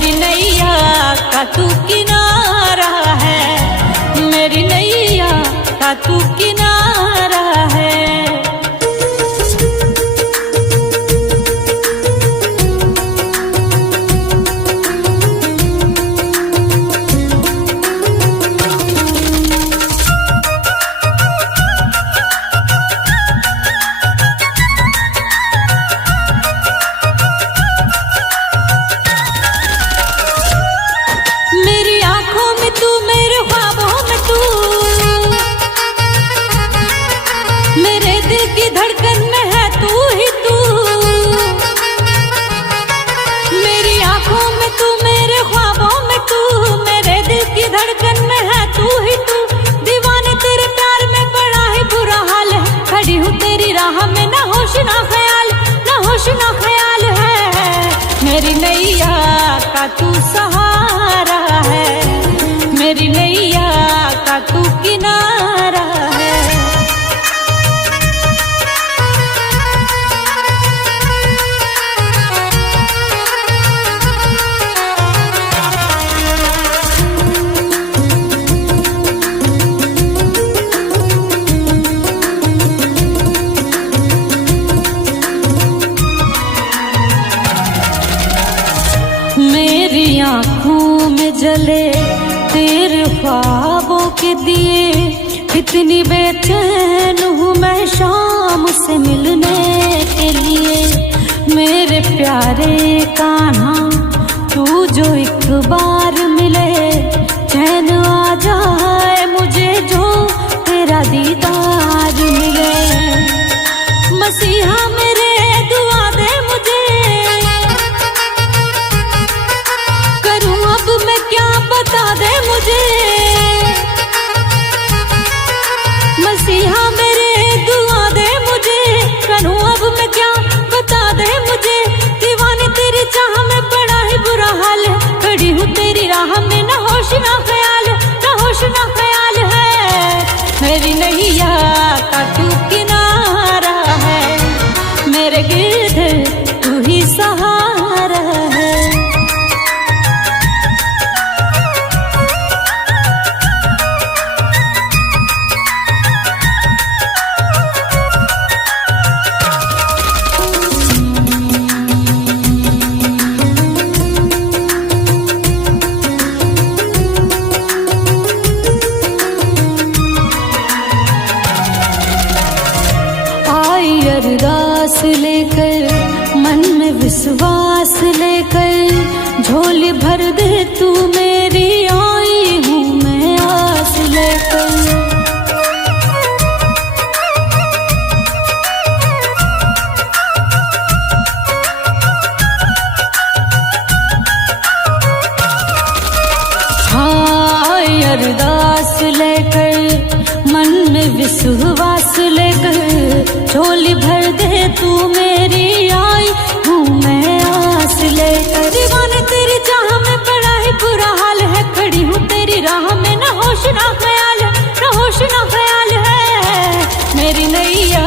मेरी नैया का तू किनारा है, मेरी नैया का तू किनारा है। मेरी आंखों में तू, मेरे ख्वाबों में तू, मेरे दिल की धड़कन में है तू ही तू। मेरी आंखों में तू, मेरे ख्वाबों में तू, मेरे दिल की धड़कन में है तू ही तू। दीवाने तेरे प्यार में बड़ा ही बुरा हाल है, खड़ी हूँ तेरी राह में ना होश ना ख्याल, ना होश ना ख्याल है। मेरी नैया का तू सहारा है, मेरी नैया का तू किनारा है। मेरी आँखों में जले तेरे ख्वाबों के दिए, इतनी बेचैन हूँ मैं शाम से मिलने के लिए। मेरे प्यारे कान्हा तू जो एक बार मिले, चैन आ जाए मुझे जो तेरा दीदार मिले। मसीहा मेरे दुआ दे मुझे, करूँ अब मैं क्या बता दे मुझे। मसीहा मेरे दुआ दे मुझे, करूँ अब मैं क्या बता दे मुझे। दीवाने तेरी चाह में बड़ा ही बुरा हाल है, खड़ी हूँ तेरी राह में ना होश ना ख्याल, ना होश ना ख्याल है। मेरी नैया का तू किनारा है, मेरे गिर्द तू ही सहारा है। अरदास लेकर मन में विश्वास लेकर, झोली भर दे तू मेरी, आई हूँ मैं आस लेकर। हाय अरदास लेकर मन में विश्वास लेकर, झोली भर दे तू मेरी, आई हूँ मैं आस लेकर। दीवाने तेरी चाह में बड़ा ही बुरा हाल है, खड़ी हूँ तेरी राह में ना होश ना ख्याल, ना होश ना ख्याल है। मेरी नैया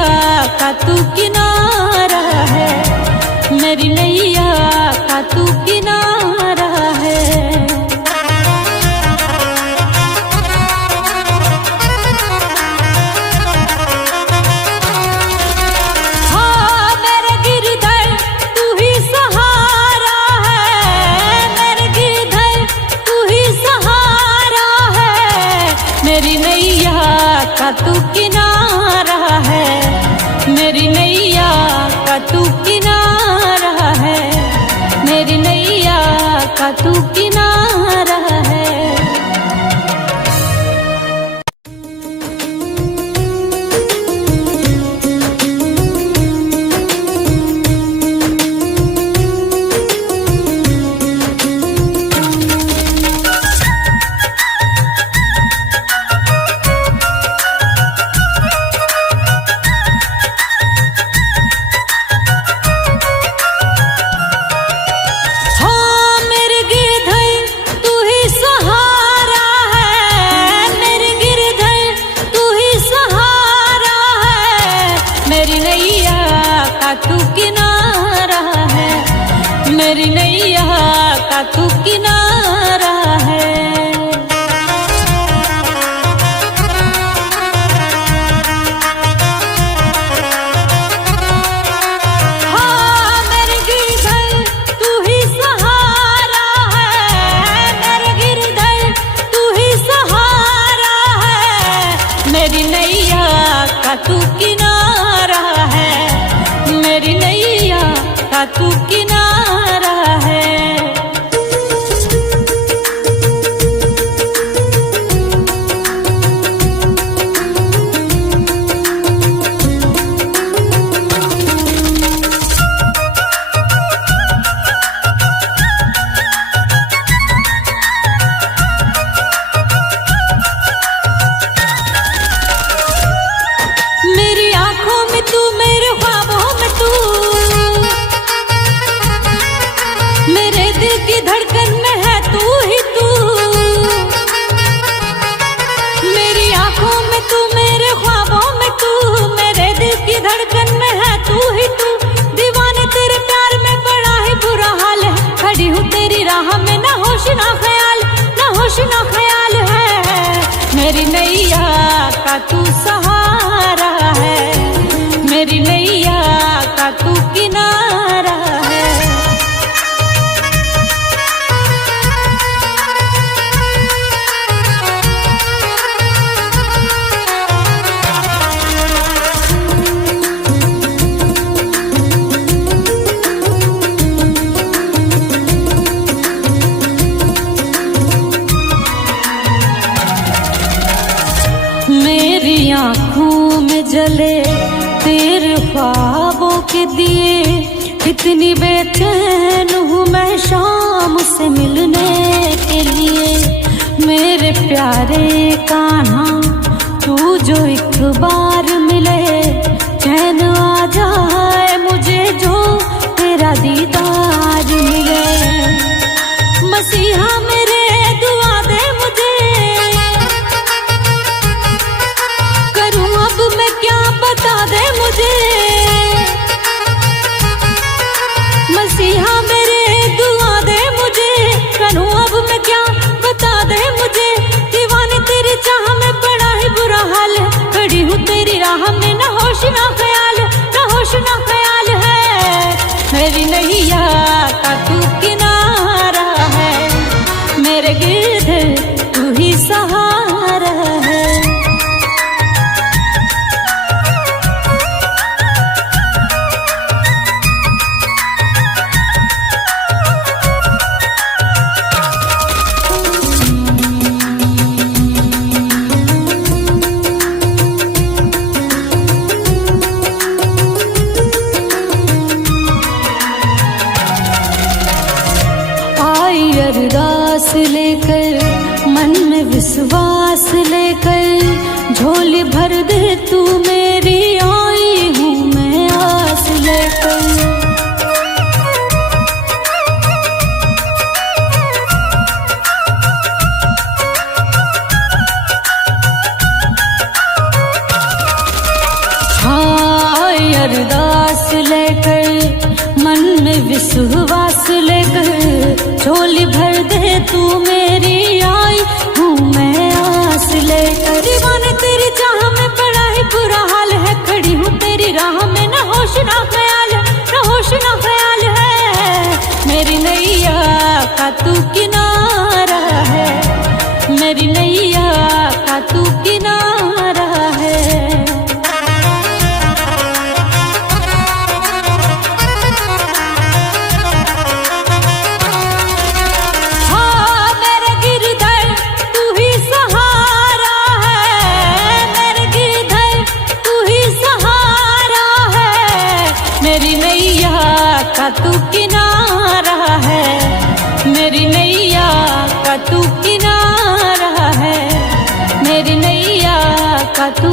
का तू किनारा है, मेरी नैया का तू किनारा है। मेरी नैया का तू किनारा है, मेरी नैया का तू किनारा है, मेरी नैया का तू किनारा है। हाँ मेरे गिरधर का तू किनारा है। हाँ मेरे गिरधर तू ही सहारा है, मेरे गिरधर तू ही सहारा है। मेरी नैया का तू किनारा है, मेरी नैया का तू किनारा है। मेरी आंखों में तू, मेरे ख्वाबों में तू, मेरे दिल की धड़कन में है तू ही तू। मेरी आंखों में तू, मेरे ख्वाबों में तू, मेरे दिल की धड़कन में है तू ही तू। दीवाने तेरे प्यार में बड़ा ही बुरा हाल है, खड़ी हूँ तेरी राह में ना होश ना ख्याल, ना होश ना ख्याल है। मेरी नैया का तू सहारा है, मेरी नैया का तू किनारा है। मेरी आँखों में जले तेरे ख्वाबों के दिए, कितनी बेचैन हूँ मैं शाम से मिलने के लिए। मेरे प्यारे कान्हा तू जो एक बार मिले, चैन आ जाए मुझे जो तेरा दीदार मिले। मसीहा मेरे दुआ दे मुझे, करूं अब मैं क्या बता दे मुझे। मसीहा मेरे दुआ दे मुझे, करूं अब मैं क्या बता दे मुझे। दीवाने तेरी चाह में बड़ा ही बुरा हाल है, खड़ी हूँ तेरी राह में ना होश ना ख्याल, ना होश ना ख्याल है। मेरी नैया का तू किनारा है, मेरे गिरधर तू ही सहारा है। आई अरदास लेकर, मन में विश्वास लेकर, झोली भर दे तू मेरी, आई हूँ मैं आस लेकर। आई अरदास लेकर, मन में विश्वास लेकर, झोली भर दे तू मेरी, आई हूँ मैं आस लेकर। दीवाने तेरी चाह में बड़ा ही बुरा हाल है, खड़ी हूँ तेरी राह में ना होश ना ख्याल, ना होश ना ख्याल है। मेरी नैया का तू किनारा है, मेरी नैया का तू किनारा है। मेरी नैया का तू किनारा है, मेरी नैया का तू किनारा है, मेरी नैया का तू